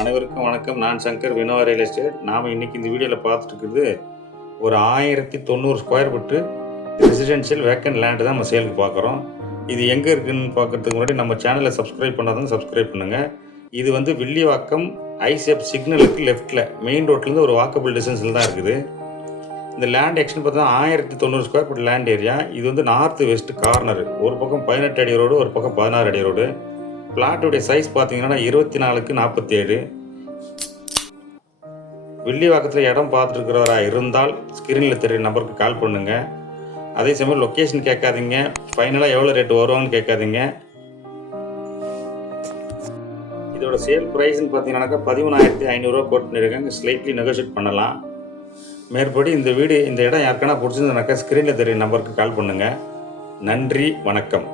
அனைவருக்கும் வணக்கம். நான் சங்கர், வினோவா ரியல் எஸ்டேட். நாம் இன்றைக்கி இந்த வீடியோவில் பார்த்துட்டு இருக்கிறது ஒரு 1090 square feet residential vacant land தான் நம்ம சேலுக்கு பார்க்குறோம். இது எங்கே இருக்குதுன்னு பார்க்குறதுக்கு முன்னாடி நம்ம சேனலை சப்ஸ்கிரைப் பண்ணாதான் சப்ஸ்கிரைப் பண்ணுங்கள். இது வந்து வில்லிவாக்கம் ஐசெப் சிக்னலுக்கு லெஃப்ட்டில் மெயின் ரோட்லேருந்து ஒரு வாக்கபிள் டிஸ்டன்ஸில் தான் இருக்குது. இந்த லேண்ட் எக்ஸ்டென்ட் பார்த்தா 1090 ஸ்கொயர் ஃபீட் லேண்ட் ஏரியா. இது வந்து நார்த் வெஸ்ட் கார்னர். ஒரு பக்கம் 18 அடி ரோடு, ஒரு பக்கம் 16 அடி ரோடு. பிளாட்டுடைய சைஸ் பார்த்தீங்கன்னா 24க்கு 47. வில்லிவாக்கத்தில் இடம் பார்த்துருக்கிறவரா இருந்தால் ஸ்க்ரீனில் தெரிய நம்பருக்கு கால் பண்ணுங்கள். அதே சமயம் லொக்கேஷன் கேட்காதீங்க, ஃபைனலாக எவ்வளோ ரேட்டு வருவாங்கன்னு கேட்காதீங்க. இதோட சேல் ப்ரைஸ்ன்னு பார்த்தீங்கன்னாக்கா 13,500 கோட் பண்ணியிருக்காங்க. ஸ்லைட்லி நெகோஷியேட் பண்ணலாம். மேற்படி இந்த இடம் யாருக்கான பிடிச்சிருந்தனாக்கா ஸ்க்ரீனில் தெரிய நம்பருக்கு கால் பண்ணுங்கள். நன்றி, வணக்கம்.